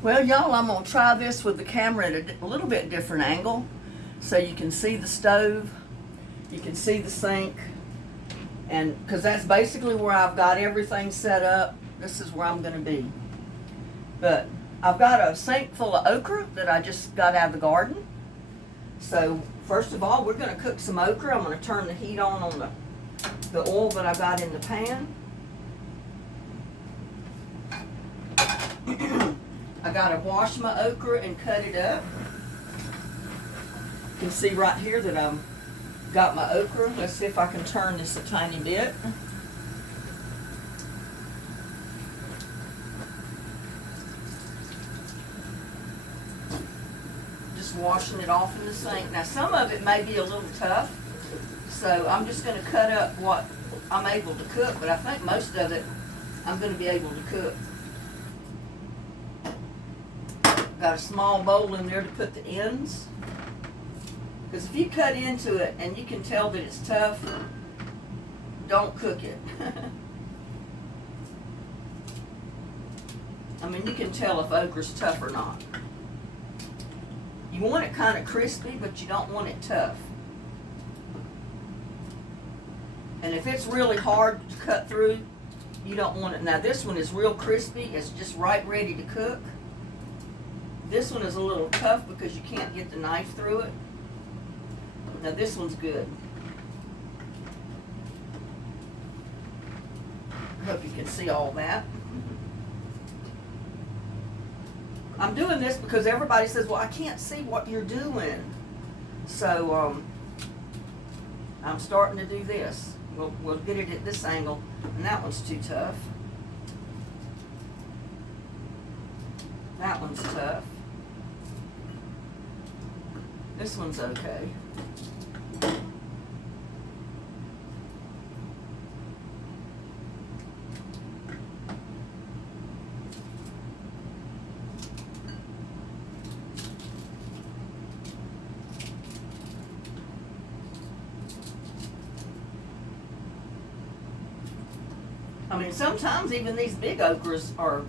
Well, y'all, I'm gonna try this with the camera at a little bit different angle, so you can see the stove, you can see the sink, and because that's basically where I've got everything set up. This is where I'm gonna be. But I've got a sink full of okra that I just got out of the garden. So first of all, we're gonna cook some okra. I'm gonna turn the heat on the oil that I got in the pan. I gotta wash my okra and cut it up. You can see right here that I've got my okra. Let's see if I can turn this a tiny bit. Just washing it off in the sink. Now some of it may be a little tough, so I'm just gonna cut up what I'm able to cook, but I think most of it I'm gonna be able to cook. Got a small bowl in there to put the ends. Because if you cut into it and you can tell that it's tough, don't cook it. I mean, you can tell if okra's tough or not. You want it kind of crispy, but you don't want it tough. And if it's really hard to cut through, you don't want it. Now this one is real crispy. It's just right ready to cook. This one is a little tough because you can't get the knife through it. Now this one's good. I hope you can see all that. I'm doing this because everybody says, well, I can't see what you're doing. So I'm starting to do this. We'll get it at this angle, and that one's too tough. That one's tough. This one's okay. I mean, sometimes even these big okras are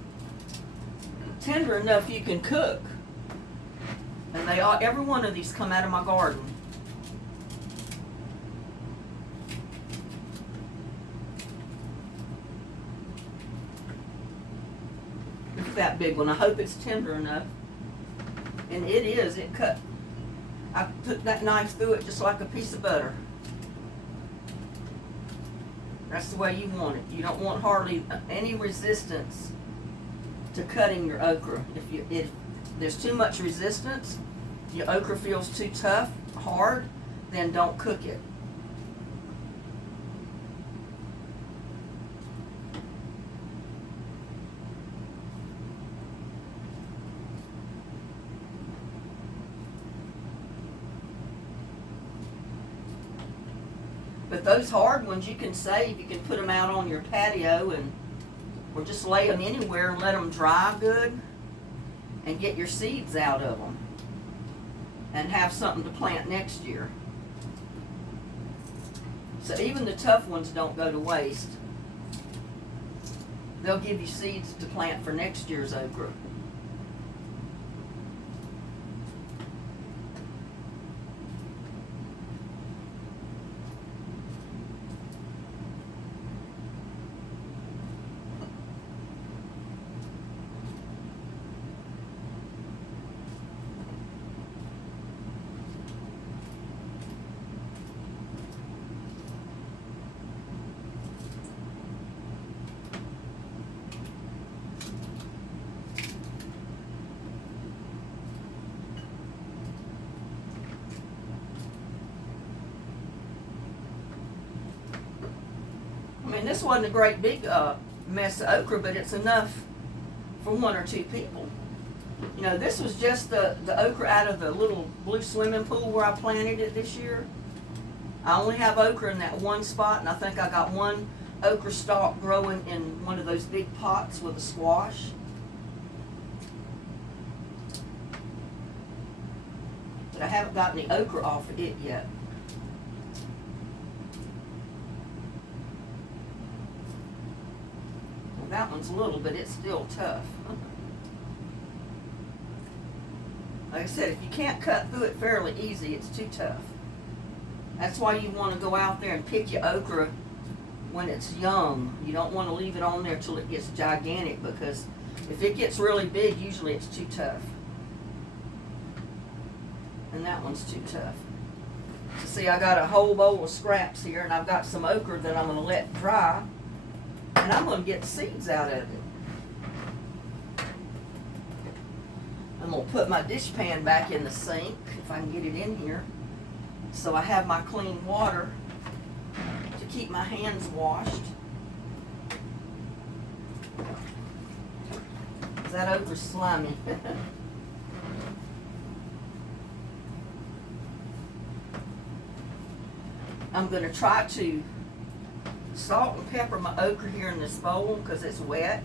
tender enough you can cook. And they all, every one of these come out of my garden. Look at that big one. I hope it's tender enough. And it is. It cut. I put that knife through it just like a piece of butter. That's the way you want it. You don't want hardly any resistance to cutting your okra. If there's too much resistance, your okra feels too tough, hard, then don't cook it. But those hard ones you can save. You can put them out on your patio or just lay them anywhere and let them dry good and get your seeds out of them and have something to plant next year. So even the tough ones don't go to waste. They'll give you seeds to plant for next year's okra. I mean, this wasn't a great big mess of okra, but it's enough for one or two people. You know, this was just the okra out of the little blue swimming pool where I planted it this year. I only have okra in that one spot, and I think I got one okra stalk growing in one of those big pots with a squash. But I haven't got any okra off of it yet. That one's little, but it's still tough. Like I said, if you can't cut through it fairly easy, it's too tough. That's why you want to go out there and pick your okra when it's young. You don't want to leave it on there till it gets gigantic, because if it gets really big, usually it's too tough. And that one's too tough. So see, I got a whole bowl of scraps here, and I've got some okra that I'm going to let dry, and I'm going to get seeds out of it. I'm going to put my dish pan back in the sink, if I can get it in here, so I have my clean water to keep my hands washed. Is that okra slimy? I'm going to try to salt and pepper my okra here in this bowl because it's wet.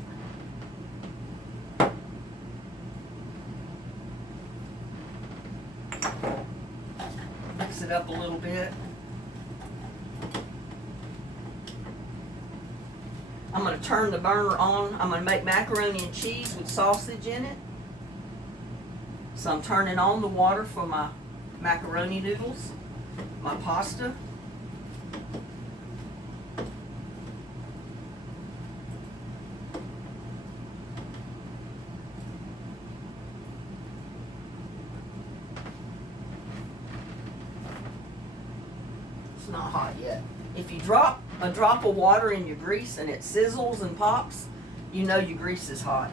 Mix it up a little bit. I'm going to turn the burner on. I'm going to make macaroni and cheese with sausage in it. So I'm turning on the water for my macaroni noodles, my pasta. It's not hot yet. If you drop a drop of water in your grease and it sizzles and pops, you know your grease is hot.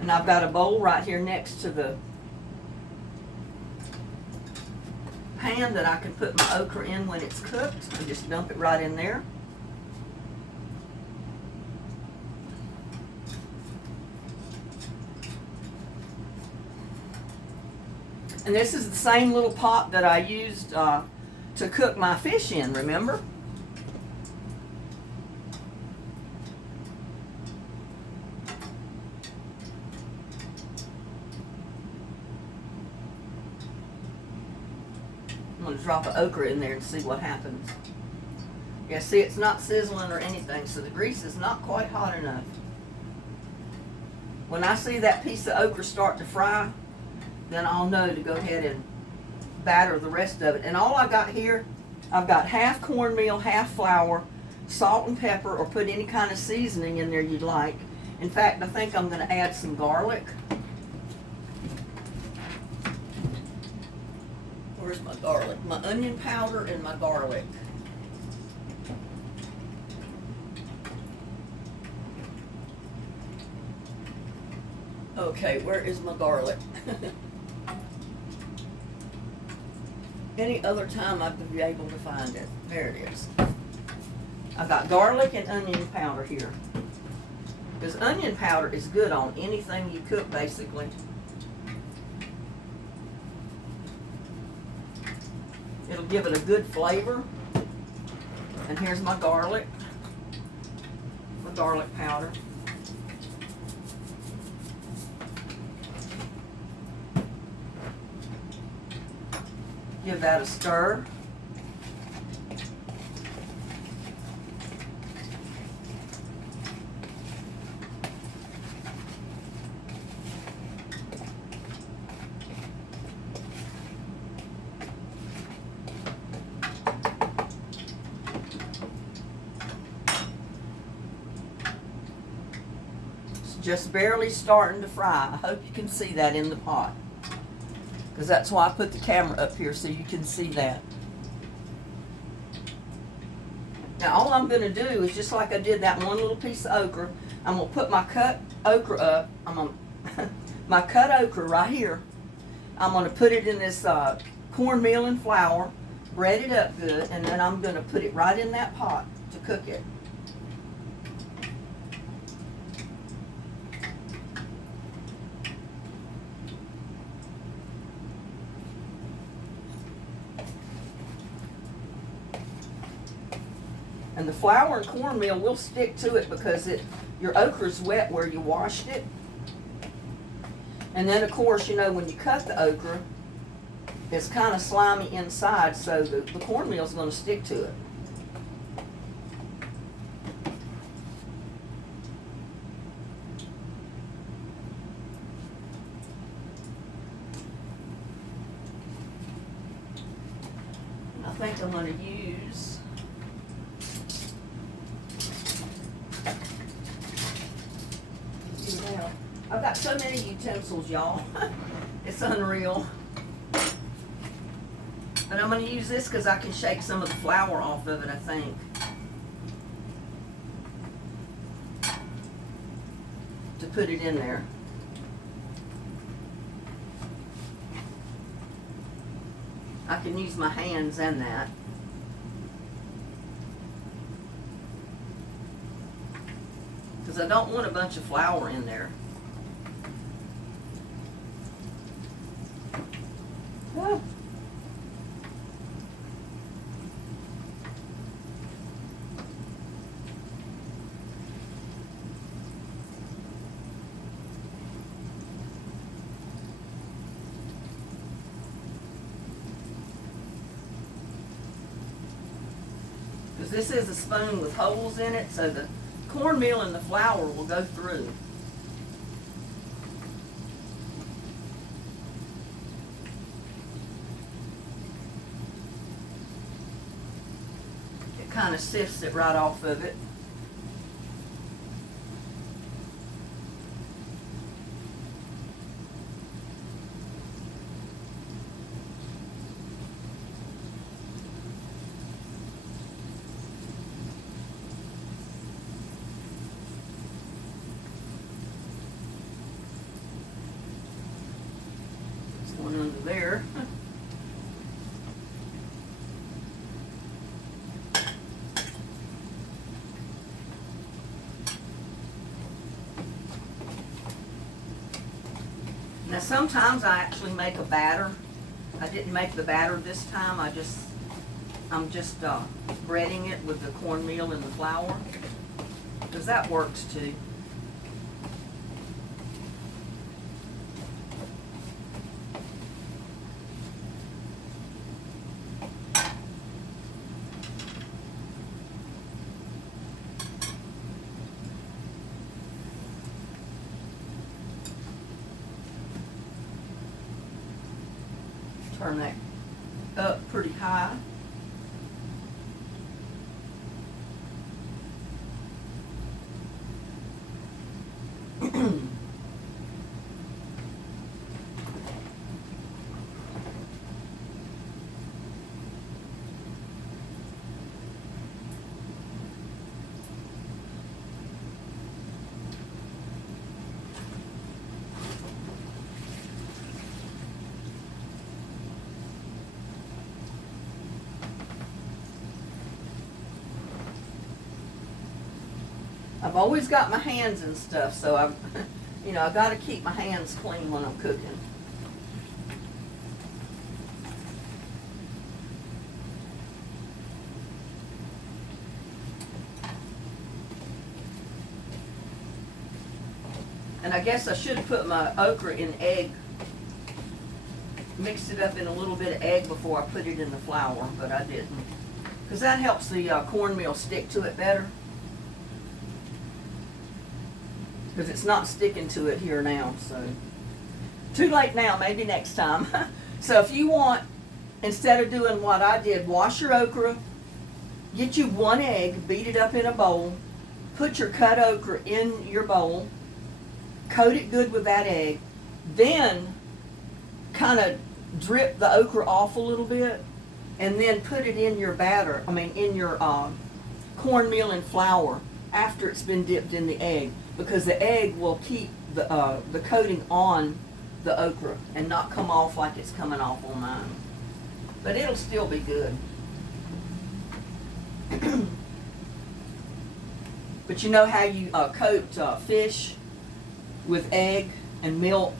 And I've got a bowl right here next to the pan that I can put my okra in when it's cooked, and just dump it right in there. And this is the same little pot that I used to cook my fish in, remember? I'm going to drop an okra in there and see what happens. Yeah, see, it's not sizzling or anything, so the grease is not quite hot enough. When I see that piece of okra start to fry, then I'll know to go ahead and batter the rest of it. And all I got here, I've got half cornmeal, half flour, salt and pepper, or put any kind of seasoning in there you'd like. In fact, I think I'm going to add some garlic. Where's my garlic? My onion powder and my garlic. Okay, where is my garlic? Any other time I could be able to find it. There it is. I've got garlic and onion powder here. Because onion powder is good on anything you cook, basically. It'll give it a good flavor. And here's my garlic powder. Give that a stir. Just barely starting to fry. I hope you can see that in the pot, because that's why I put the camera up here, so you can see that. Now all I'm going to do is, just like I did that one little piece of okra, I'm going to put my cut okra up. I'm going to my cut okra right here. I'm going to put it in this cornmeal and flour, bread it up good, and then I'm going to put it right in that pot to cook it. And the flour and cornmeal will stick to it because your okra's wet where you washed it. And then of course, you know, when you cut the okra, it's kind of slimy inside, so the cornmeal's going to stick to it. I think I'm going to use I've got so many utensils, y'all. It's unreal. But I'm going to use this because I can shake some of the flour off of it, I think. To put it in there. I can use my hands and that. Because I don't want a bunch of flour in there. Oh. Because this is a spoon with holes in it, so the cornmeal and the flour will go through. It kind of sifts it right off of it. One under there. Now sometimes I actually make a batter. I didn't make the batter this time. I'm just breading it with the cornmeal and the flour, because that works too. Turn that up pretty high. I've always got my hands and stuff, so I've got to keep my hands clean when I'm cooking. And I guess I should put my okra in egg, mixed it up in a little bit of egg before I put it in the flour, but I didn't. Because that helps the cornmeal stick to it better. Because it's not sticking to it here now, so. Too late now, maybe next time. So if you want, instead of doing what I did, wash your okra, get you one egg, beat it up in a bowl, put your cut okra in your bowl, coat it good with that egg, then kind of drip the okra off a little bit, and then put it in your batter, in your cornmeal and flour after it's been dipped in the egg, because the egg will keep the coating on the okra and not come off like it's coming off on mine. But it'll still be good. But you know how you coat fish with egg and milk,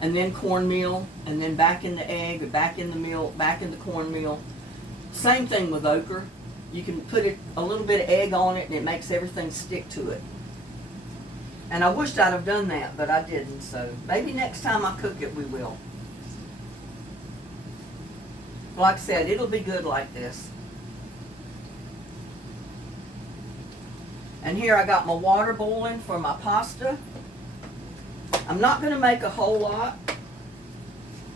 and then cornmeal, and then back in the egg, or back in the milk, back in the cornmeal. Same thing with okra. You can put a little bit of egg on it, and it makes everything stick to it. And I wished I'd have done that, but I didn't. So maybe next time I cook it, we will. Like I said, it'll be good like this. And here I got my water boiling for my pasta. I'm not going to make a whole lot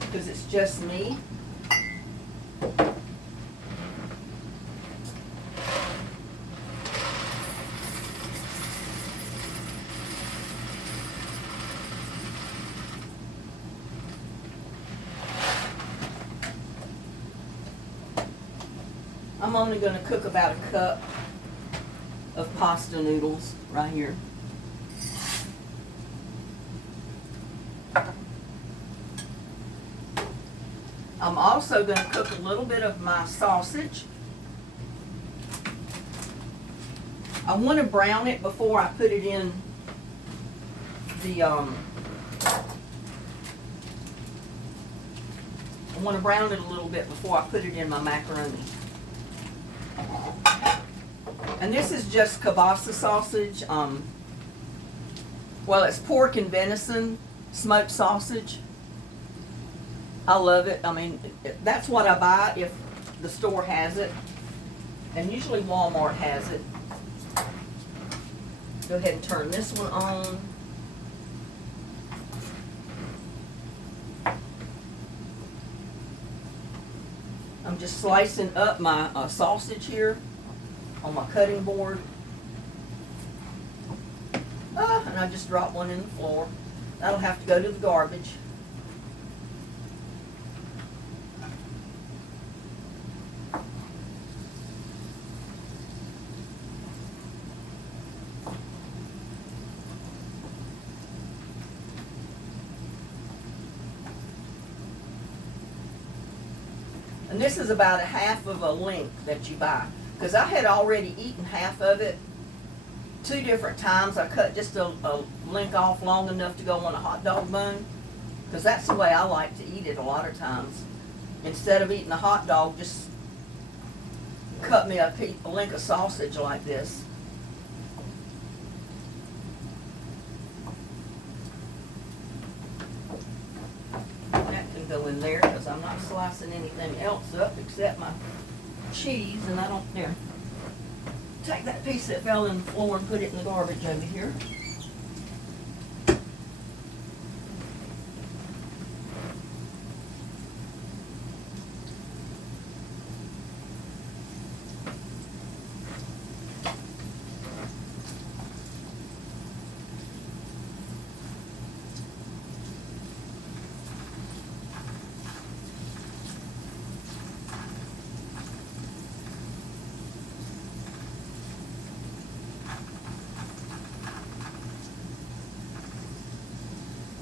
because it's just me. I'm only going to cook about a cup of pasta noodles right here. I'm also going to cook a little bit of my sausage. I want to brown it before I put it in the I want to brown it a little bit before I put it in my macaroni. And this is just kielbasa sausage. Well, it's pork and venison smoked sausage. I love it. I mean, that's what I buy if the store has it. And usually Walmart has it. Go ahead and turn this one on. I'm just slicing up my sausage here on my cutting board. And I just dropped one in the floor. That'll have to go to the garbage. And this is about a half of a link that you buy. Because I had already eaten half of it 2 different times. I cut just a link off long enough to go on a hot dog bun. Because that's the way I like to eat it a lot of times. Instead of eating a hot dog, just cut me a link of sausage like this. That can go in there because I'm not slicing anything else up except my cheese, and I don't there. Take that piece that fell in the floor and put it in the garbage over here.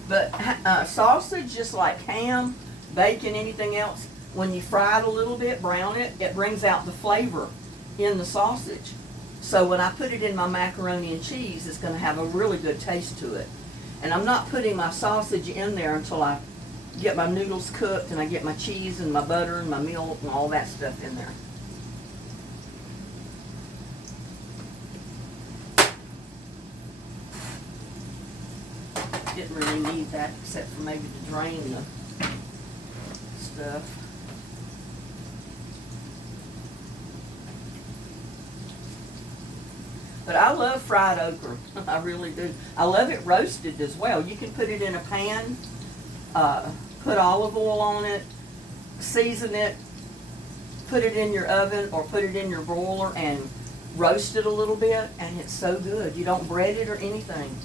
But sausage, just like ham, bacon, anything else, when you fry it a little bit, brown it, it brings out the flavor in the sausage. So when I put it in my macaroni and cheese, it's going to have a really good taste to it. And I'm not putting my sausage in there until I get my noodles cooked and I get my cheese and my butter and my milk and all that stuff in there. Didn't really need that except for maybe to drain the stuff. But I love fried okra. I really do. I love it roasted as well. You can put it in a pan, put olive oil on it, season it, put it in your oven or put it in your broiler and roast it a little bit, and it's so good. You don't bread it or anything.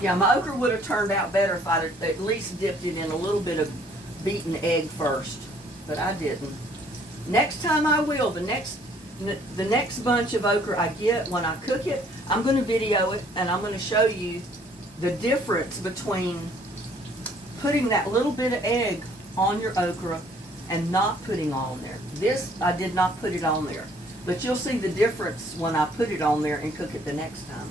Yeah, my okra would have turned out better if I'd at least dipped it in a little bit of beaten egg first, but I didn't. Next time I will. The next bunch of okra I get, when I cook it, I'm going to video it and I'm going to show you the difference between putting that little bit of egg on your okra and not putting on there. This, I did not put it on there, but you'll see the difference when I put it on there and cook it the next time.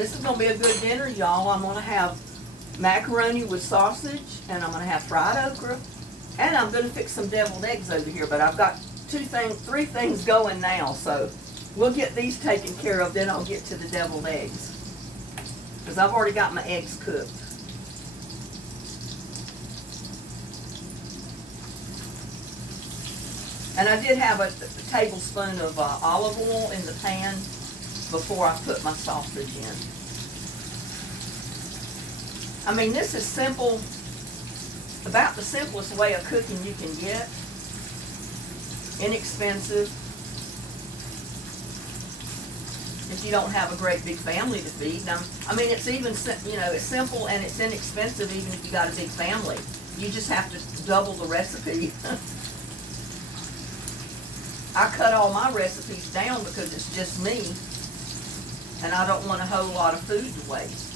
This is gonna be a good dinner, y'all. I'm gonna have macaroni with sausage, and I'm gonna have fried okra, and I'm gonna fix some deviled eggs over here. But I've got three things going now, so we'll get these taken care of. Then I'll get to the deviled eggs, because I've already got my eggs cooked. And I did have a tablespoon of olive oil in the pan before I put my sausage in. I mean, this is simple, about the simplest way of cooking you can get. Inexpensive. If you don't have a great big family to feed. Now, I mean, it's even, you know, it's simple and it's inexpensive even if you got a big family. You just have to double the recipe. I cut all my recipes down because it's just me, and I don't want a whole lot of food to waste.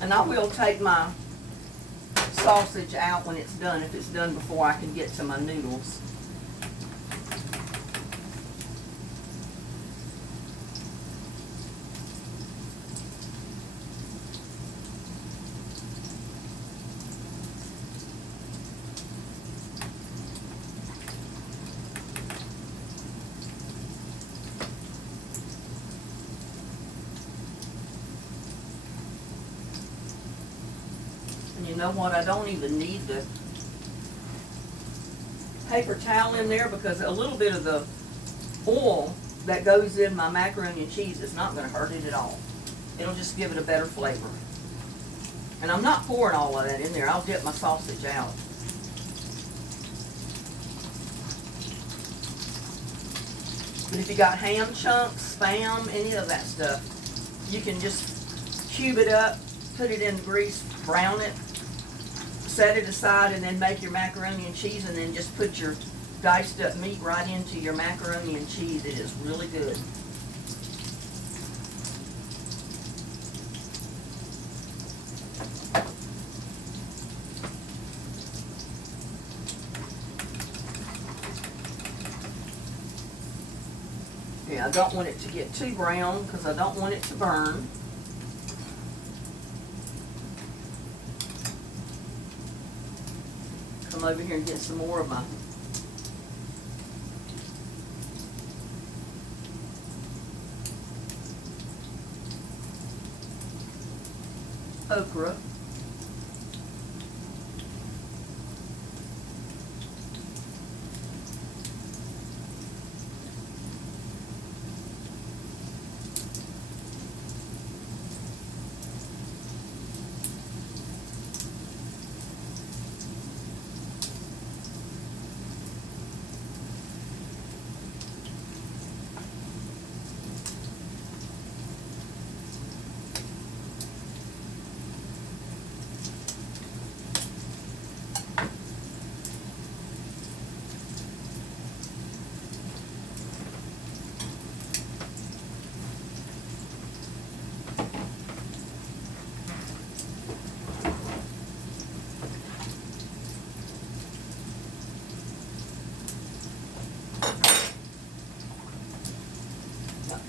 And I will take my sausage out when it's done, if it's done before I can get to my noodles. You know what, I don't even need the paper towel in there because a little bit of the oil that goes in my macaroni and cheese is not going to hurt it at all. It'll just give it a better flavor. And I'm not pouring all of that in there. I'll dip my sausage out. But if you got ham chunks, Spam, any of that stuff, you can just cube it up, put it in the grease, brown it, set it aside, and then make your macaroni and cheese, and then just put your diced up meat right into your macaroni and cheese. It is really good. Yeah, I don't want it to get too brown because I don't want it to burn. Come over here and get some more of my okra.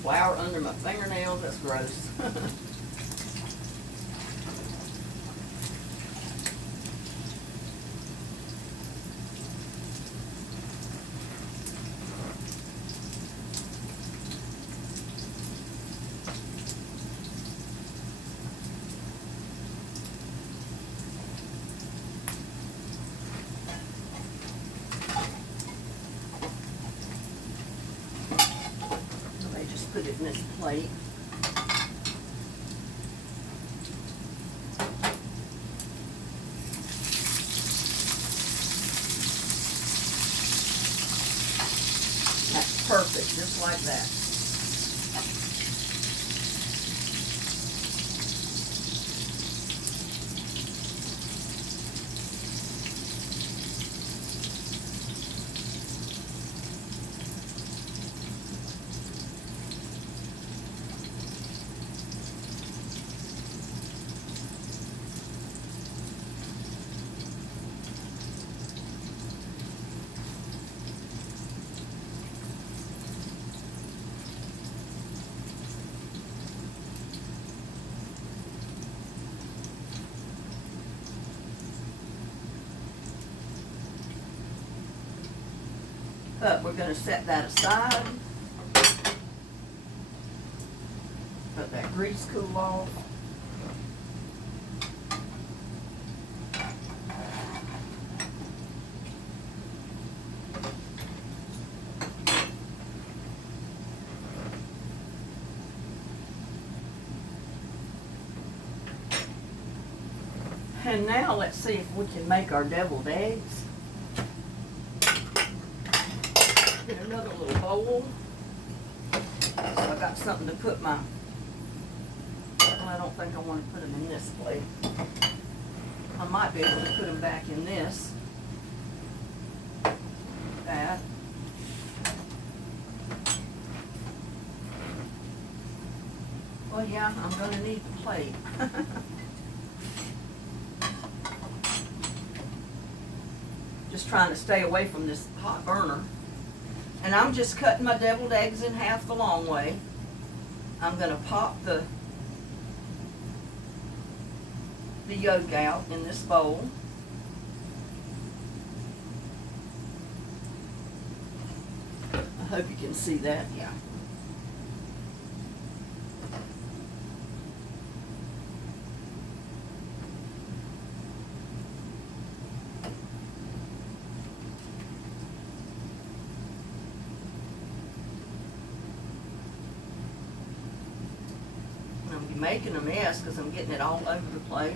Flour under my fingernails, that's gross. Put it in this plate. That's perfect, just like that. But we're going to set that aside. Let that grease cool off. And now let's see if we can make our deviled eggs. Get another little bowl. So I got something to put my, well, I don't think I want to put them in this plate. I might be able to put them back in this. That. Well, yeah, I'm going to need the plate. Just trying to stay away from this hot burner. And I'm just cutting my deviled eggs in half the long way. I'm going to pop the yolk out in this bowl. I hope you can see that, yeah. I'm making a mess because I'm getting it all over the place.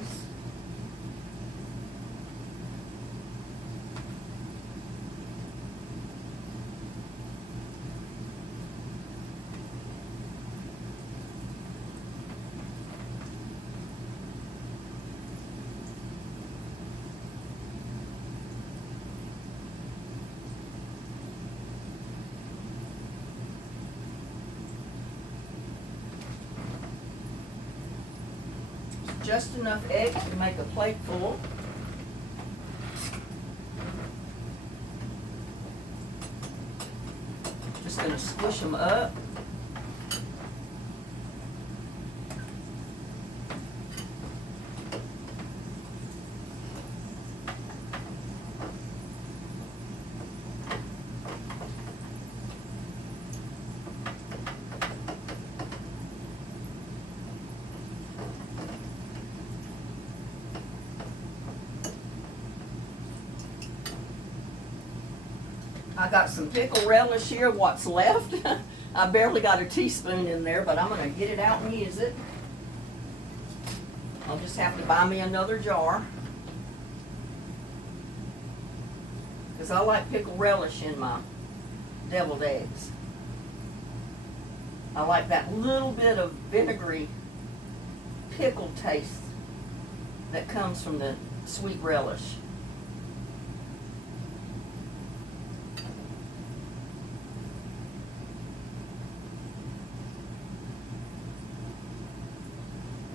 Just enough eggs to make a plate full. Just going to squish them up. I got some pickle relish here, what's left. I barely got a teaspoon in there, but I'm going to get it out and use it. I'll just have to buy me another jar. Because I like pickle relish in my deviled eggs. I like that little bit of vinegary pickle taste that comes from the sweet relish.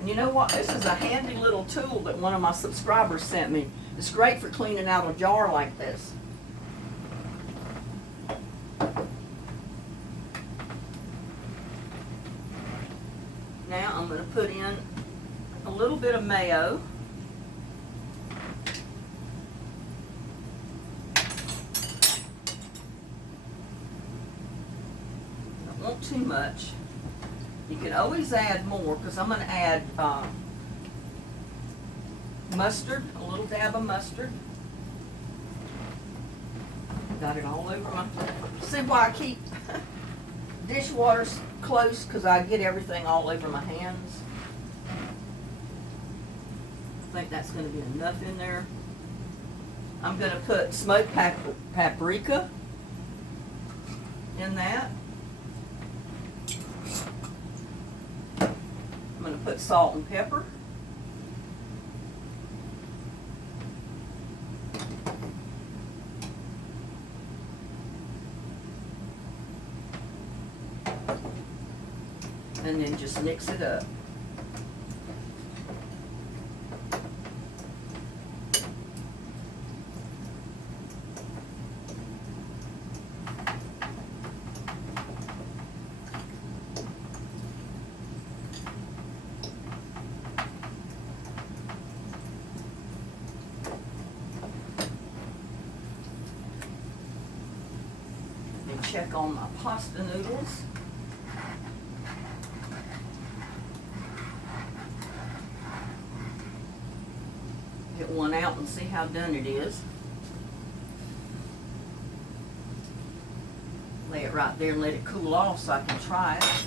And you know what? This is a handy little tool that one of my subscribers sent me. It's great for cleaning out a jar like this. Now I'm going to put in a little bit of mayo. Don't want too much. You can always add more because I'm going to add mustard, a little dab of mustard. Got it all over my... See why I keep dishwater close? Because I get everything all over my hands. I think that's going to be enough in there. I'm going to put smoked paprika in that. I'm going to put salt and pepper. And then just mix it up. check on my pasta noodles. Get one out and see how done it is. Lay it right there and let it cool off so I can try it.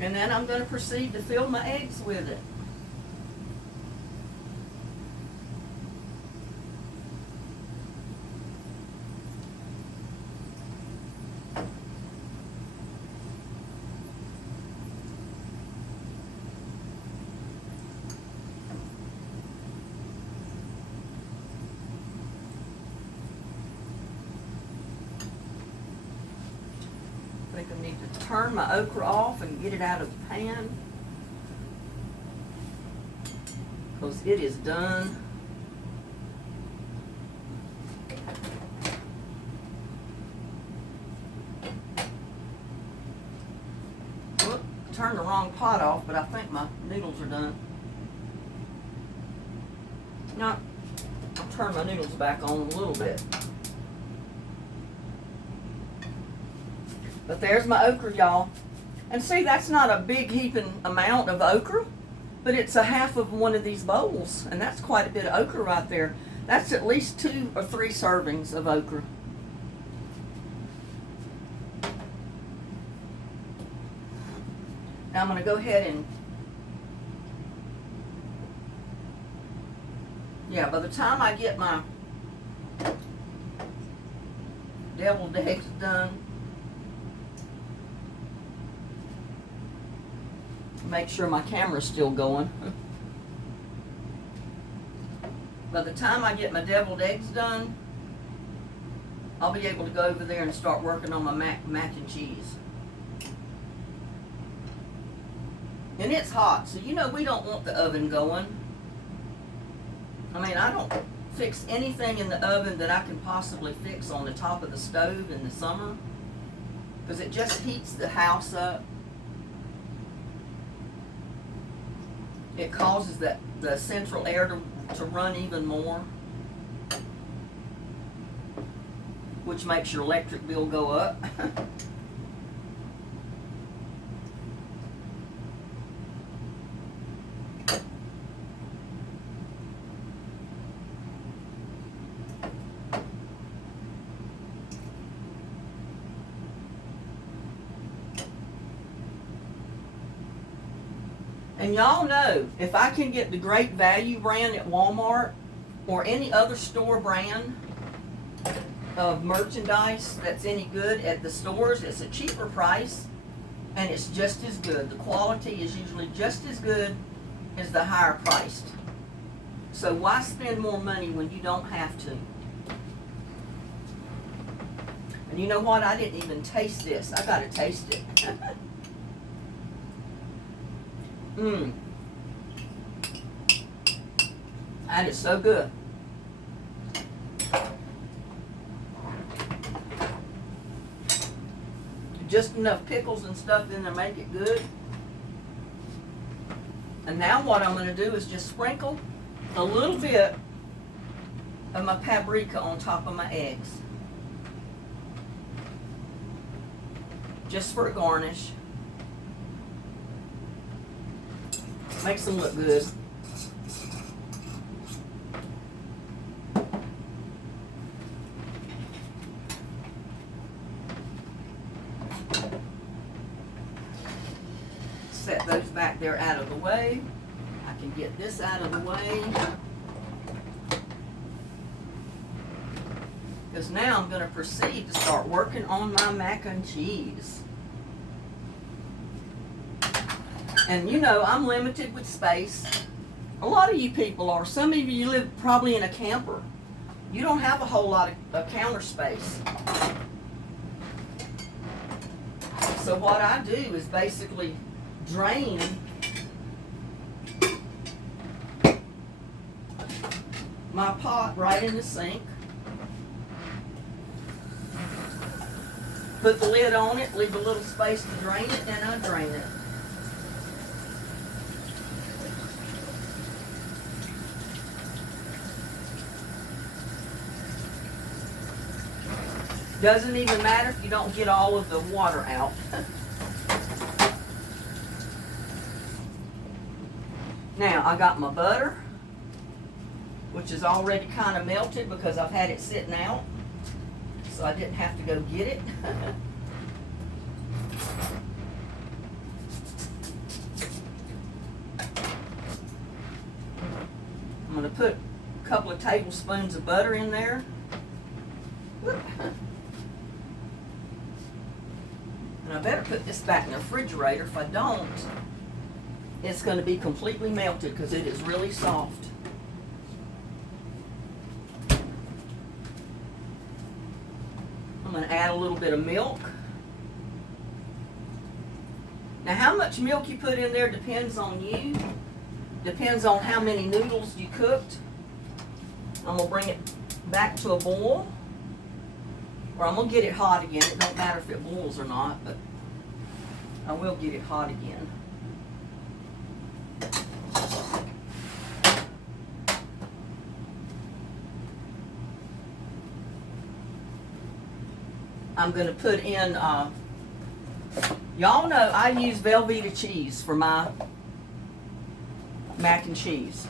And then I'm going to proceed to fill my eggs with it. I think I need to turn my okra off and get it out of the pan because it is done. Whoop, turned the wrong pot off, but I think my noodles are done. No, I'll turn my noodles back on a little bit. But there's my okra, y'all. And see, that's not a big heaping amount of okra, but it's a half of one of these bowls. And that's quite a bit of okra right there. That's at least 2 or 3 servings of okra. Now I'm going to go ahead and, yeah, by the time I get my deviled eggs done, make sure my camera's still going. By the time I get my deviled eggs done, I'll be able to go over there and start working on my mac and cheese. And it's hot, so you know we don't want the oven going. I mean, I don't fix anything in the oven that I can possibly fix on the top of the stove in the summer, because it just heats the house up. It causes the central air to run even more, which makes your electric bill go up. And y'all know, if I can get the Great Value brand at Walmart or any other store brand of merchandise that's any good at the stores, it's a cheaper price and it's just as good. The quality is usually just as good as the higher priced. So why spend more money when you don't have to? And you know what? I didn't even taste this. I gotta taste it. That is so good. Just enough pickles and stuff in there to make it good. And now what I'm going to do is just sprinkle a little bit of my paprika on top of my eggs. Just for a garnish. Makes them look good. Set those back there out of the way. I can get this out of the way. Because now I'm going to proceed to start working on my mac and cheese. And you know, I'm limited with space. A lot of you people are. Some of you live probably in a camper. You don't have a whole lot of counter space. So what I do is basically drain my pot right in the sink. Put the lid on it, leave a little space to drain it, and I drain it. Doesn't even matter if you don't get all of the water out. Now, I got my butter, which is already kind of melted because I've had it sitting out, so I didn't have to go get it. I'm going to put a couple of tablespoons of butter in there. Whoop. And I better put this back in the refrigerator. If I don't, it's going to be completely melted because it is really soft. I'm going to add a little bit of milk. Now, how much milk you put in there depends on you. Depends on how many noodles you cooked. I'm going to bring it back to a boil. Or I'm going to get it hot again. It don't matter if it boils or not, but I will get it hot again. I'm going to put in, y'all know I use Velveeta cheese for my mac and cheese.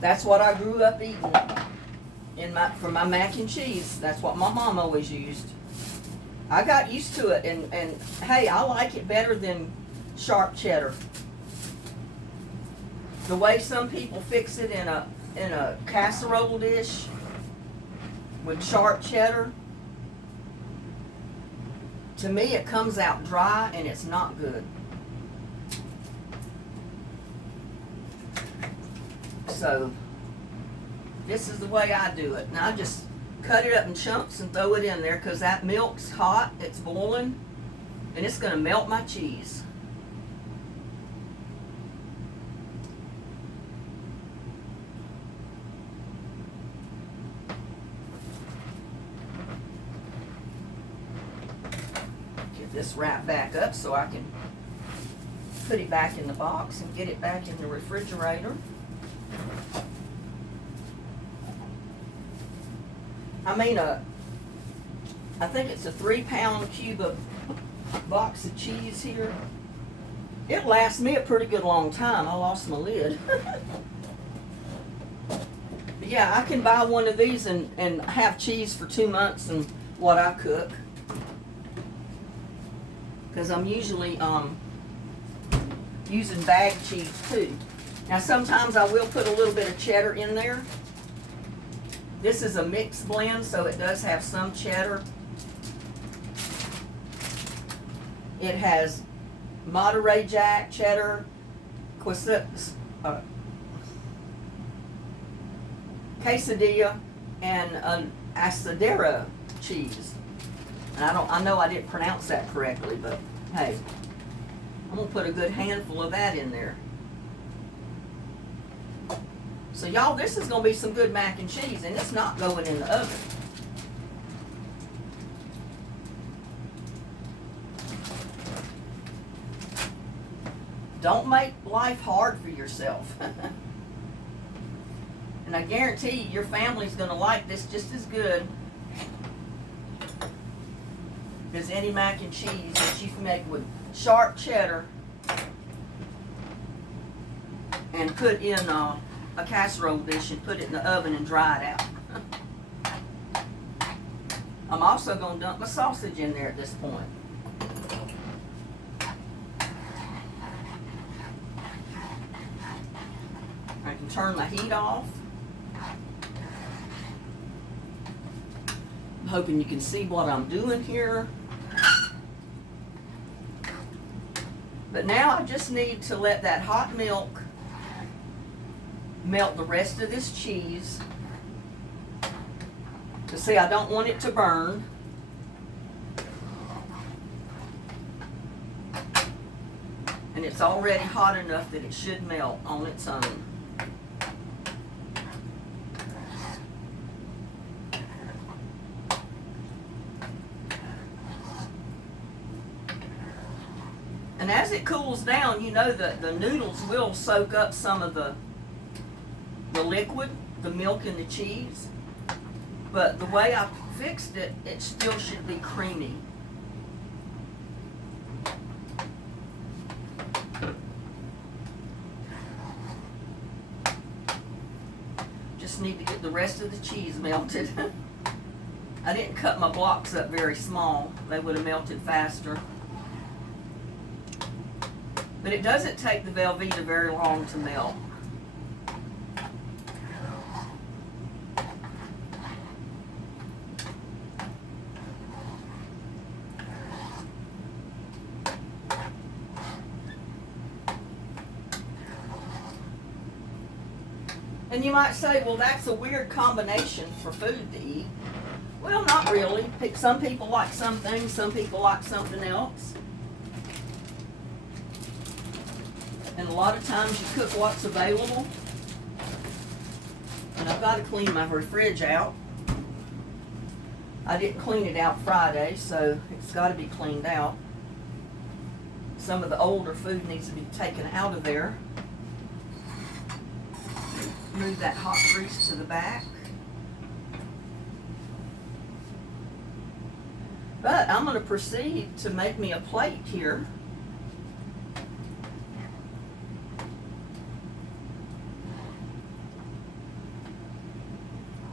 That's what I grew up eating for my mac and cheese. That's what my mom always used. I got used to it, and hey, I like it better than sharp cheddar. The way some people fix it in a casserole dish with sharp cheddar, to me it comes out dry and it's not good. So this is the way I do it. Now I just cut it up in chunks and throw it in there because that milk's hot, it's boiling, and it's going to melt my cheese. Get this wrapped back up so I can put it back in the box and get it back in the refrigerator. I mean, I think it's a 3-pound cube of box of cheese here. It lasts me a pretty good long time. I lost my lid. But yeah, I can buy one of these and have cheese for 2 months and what I cook. Because I'm usually using bag cheese too. Now sometimes I will put a little bit of cheddar in there. This is a mixed blend, so it does have some cheddar. It has Monterey Jack, cheddar, quesadilla, and asadero cheese. And I know I didn't pronounce that correctly, but hey, I'm gonna put a good handful of that in there. So y'all, this is going to be some good mac and cheese, and it's not going in the oven. Don't make life hard for yourself. And I guarantee you, your family's going to like this just as good as any mac and cheese that you can make with sharp cheddar and put in a casserole dish and put it in the oven and dry it out. I'm also going to dump my sausage in there at this point. I can turn my heat off. I'm hoping you can see what I'm doing here. But now I just need to let that hot milk melt the rest of this cheese. To see, I don't want it to burn. And it's already hot enough that it should melt on its own. And as it cools down, you know that the noodles will soak up some of the liquid, the milk and the cheese. But the way I fixed it, it still should be creamy. Just need to get the rest of the cheese melted. I didn't cut my blocks up very small. They would have melted faster. But it doesn't take the Velveeta very long to melt. And you might say, well, that's a weird combination for food to eat. Well, not really. Some people like some things, some people like something else. And a lot of times you cook what's available. And I've got to clean my fridge out. I didn't clean it out Friday, so it's got to be cleaned out. Some of the older food needs to be taken out of there. Move that hot grease to the back. But I'm going to proceed to make me a plate here.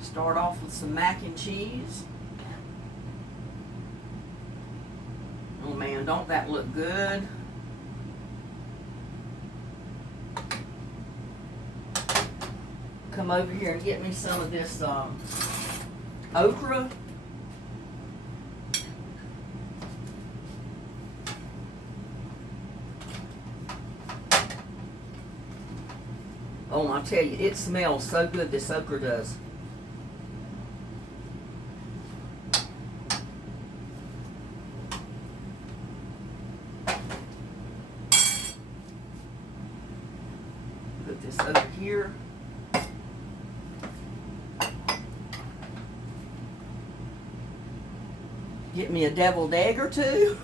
Start off with some mac and cheese. Oh man, don't that look good? Come over here and get me some of this okra. Oh, I tell you, it smells so good, this okra does. Put this over here. Get me a deviled egg or two.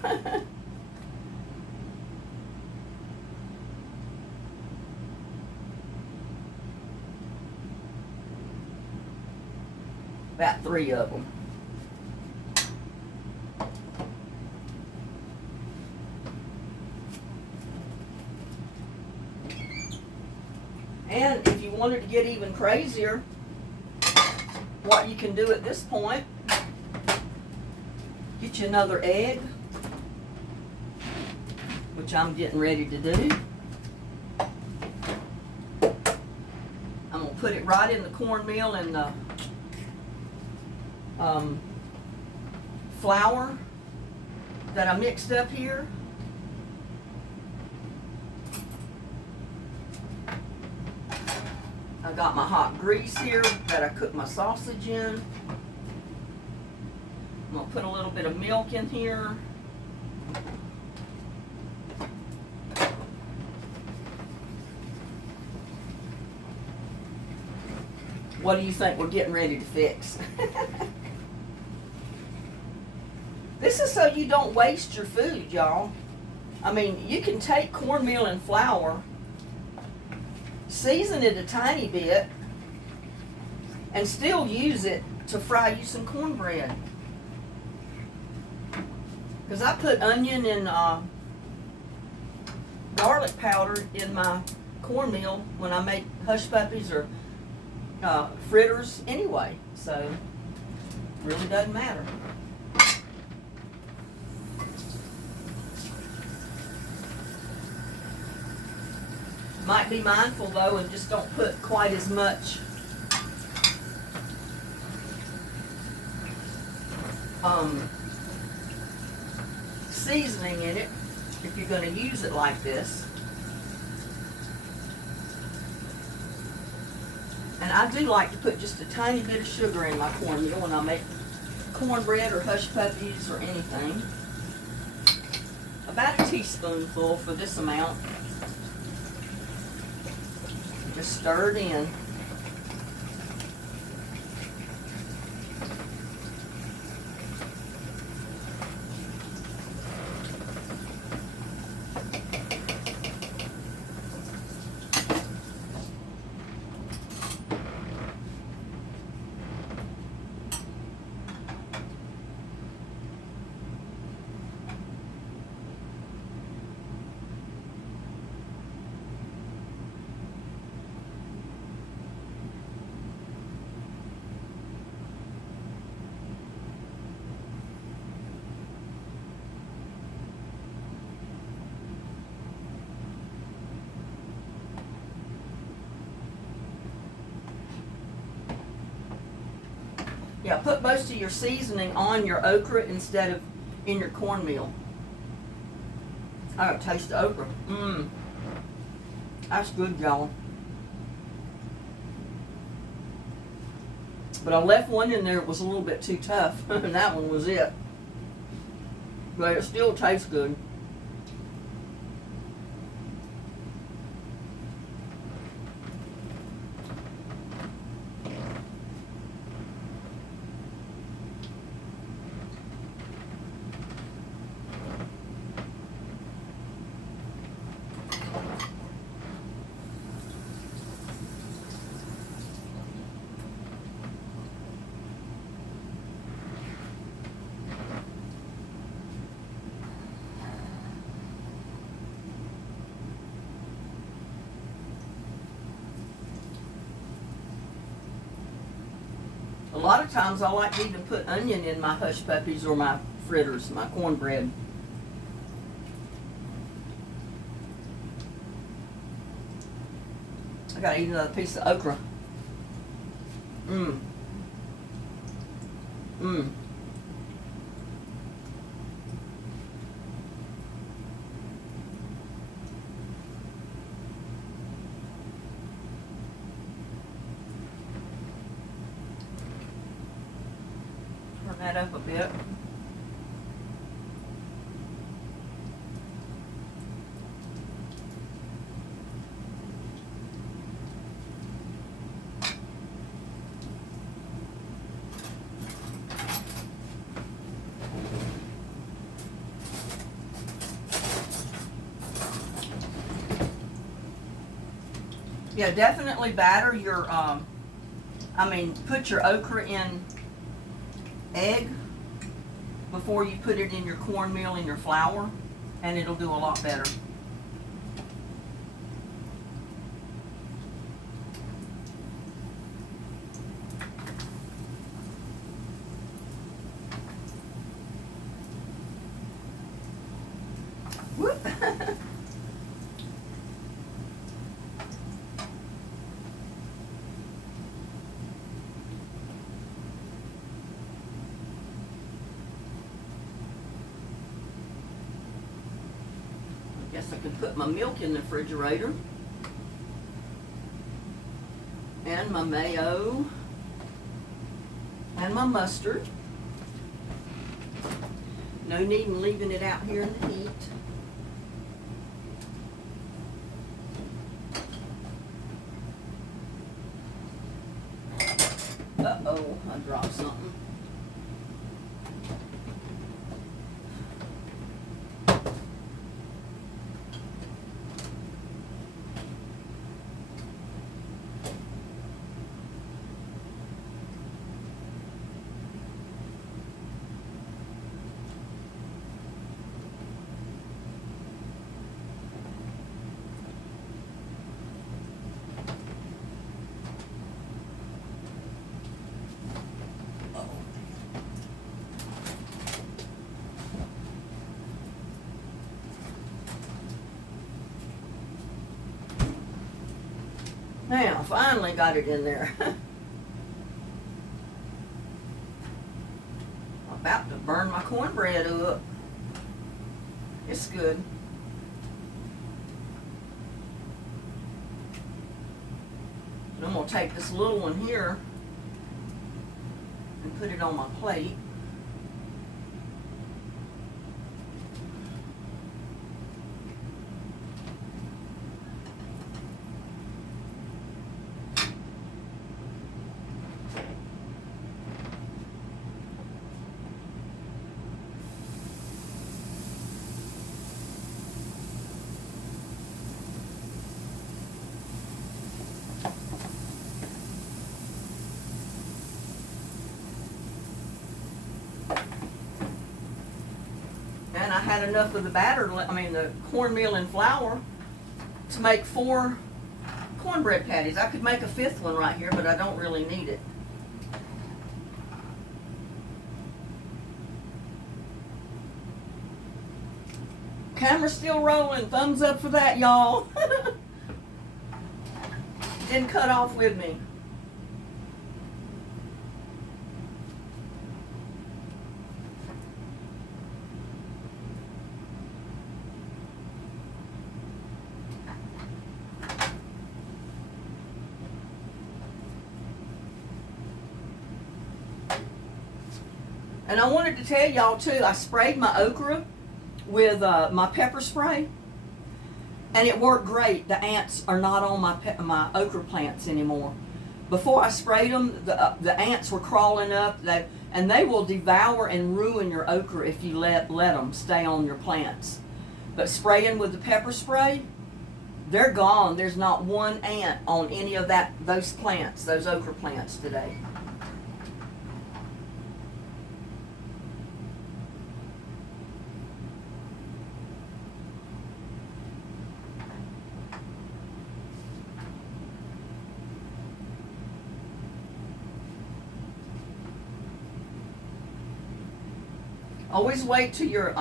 About 3 of them. And if you wanted to get even crazier, what you can do at this point, get you another egg, which I'm getting ready to do. I'm going to put it right in the cornmeal and the flour that I mixed up here. I got my hot grease here that I cooked my sausage in. I'm going to put a little bit of milk in here. What do you think we're getting ready to fix? This is so you don't waste your food, y'all. I mean, you can take cornmeal and flour, season it a tiny bit, and still use it to fry you some cornbread. Because I put onion and garlic powder in my cornmeal when I make hush puppies or fritters anyway, so it really doesn't matter. Might be mindful though and just don't put quite as much seasoning in it if you're going to use it like this. And I do like to put just a tiny bit of sugar in my cornmeal when I make cornbread or hush puppies or anything. About a teaspoonful for this amount. Just stir it in. Yeah, put most of your seasoning on your okra instead of in your cornmeal. I gotta taste the okra. Mmm. That's good, y'all. But I left one in there, it was a little bit too tough. And that one was it. But it still tastes good. A lot of times I like to even put onion in my hush puppies or my fritters, my cornbread. I gotta eat another piece of okra. Mmm. Mmm. Turn that up a bit. Yeah, definitely batter your, put your okra in egg before you put it in your cornmeal and your flour, and it'll do a lot better. Whoop. Guess I could put my milk in the refrigerator. And my mayo. And my mustard. No need in leaving it out here in the heat. Uh-oh, I dropped something. Now, finally got it in there. I'm about to burn my cornbread up. It's good. And I'm going to take this little one here and put it on my plate. And I had enough of the batter, the cornmeal and flour to make 4 cornbread patties. I could make a 5th one right here, but I don't really need it. Camera's still rolling. Thumbs up for that, y'all. Didn't cut off with me. And I wanted to tell y'all too, I sprayed my okra with my pepper spray, and it worked great. The ants are not on my okra plants anymore. Before I sprayed them, the ants were crawling up, and they will devour and ruin your okra if you let them stay on your plants. But spraying with the pepper spray, they're gone. There's not one ant on any of those plants, those okra plants today. Always wait till your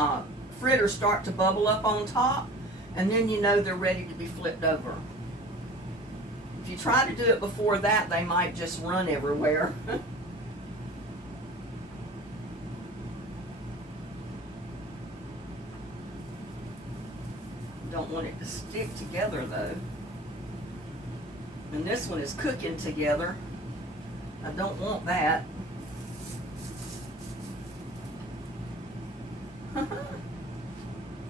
fritters start to bubble up on top, and then you know they're ready to be flipped over. If you try to do it before that, they might just run everywhere. Don't want it to stick together though. And this one is cooking together. I don't want that.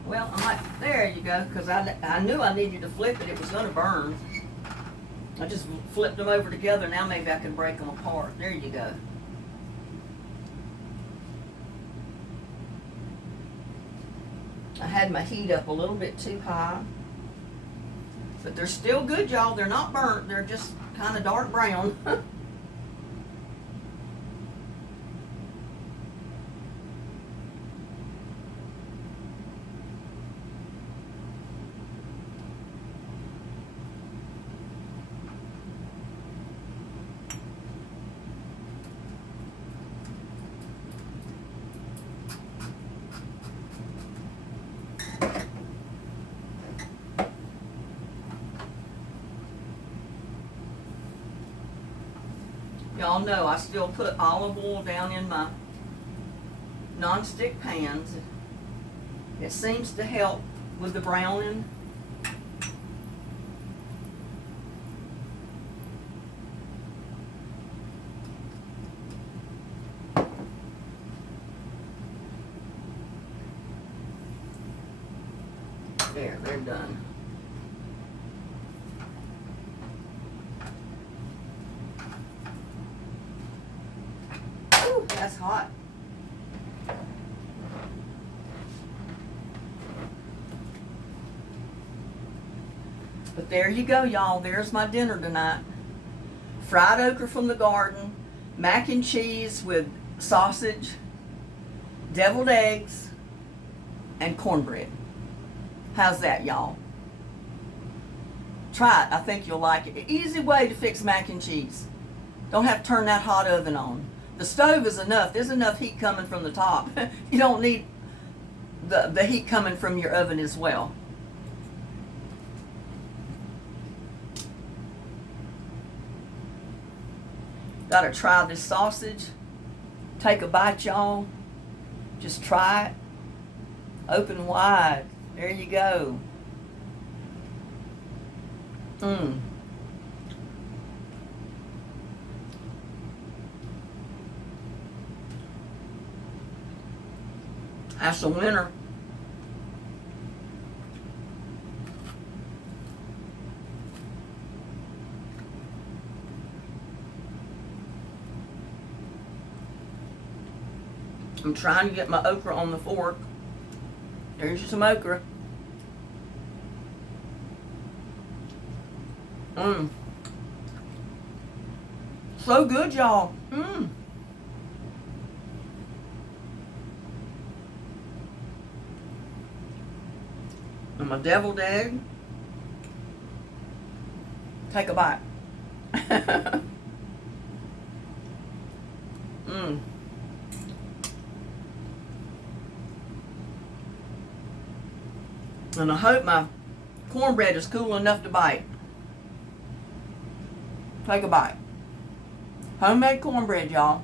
Well, there you go, because I knew I needed to flip it. It was going to burn. I just flipped them over together. Now maybe I can break them apart. There you go. I had my heat up a little bit too high. But they're still good, y'all. They're not burnt. They're just kind of dark brown. Y'all know I still put olive oil down in my non-stick pans. It seems to help with the browning. There, they're done. That's hot. But there you go, y'all. There's my dinner tonight. Fried okra from the garden, mac and cheese with sausage, deviled eggs, and cornbread. How's that, y'all? Try it. I think you'll like it. Easy way to fix mac and cheese. Don't have to turn that hot oven on. The stove is enough. There's enough heat coming from the top. You don't need the heat coming from your oven as well. Gotta try this sausage. Take a bite, y'all. Just try it. Open wide. There you go. That's a winner. I'm trying to get my okra on the fork. There's some okra. So good, y'all. And my deviled egg. Take a bite. And I hope my cornbread is cool enough to bite. Take a bite. Homemade cornbread, y'all.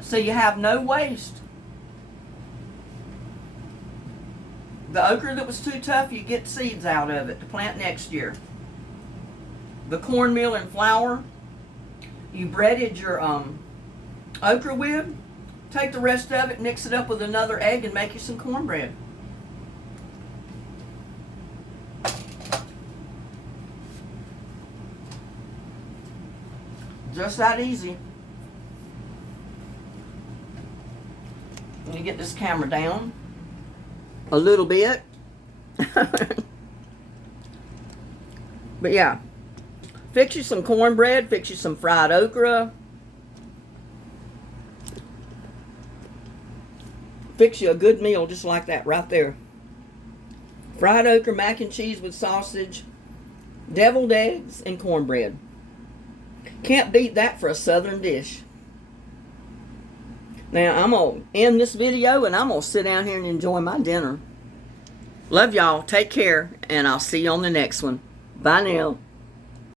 So you have no waste. The okra that was too tough, you get seeds out of it to plant next year. the cornmeal and flour you breaded your okra with. Take the rest of it, mix it up with another egg, and make you some cornbread. Just that easy. Let me get this camera down a little bit. But yeah, fix you some cornbread, fix you some fried okra, fix you a good meal just like that right there. Fried okra, mac and cheese with sausage, deviled eggs, and cornbread. Can't beat that for a southern dish. Now, I'm going to end this video and I'm going to sit down here and enjoy my dinner. Love y'all. Take care. And I'll see you on the next one. Bye now.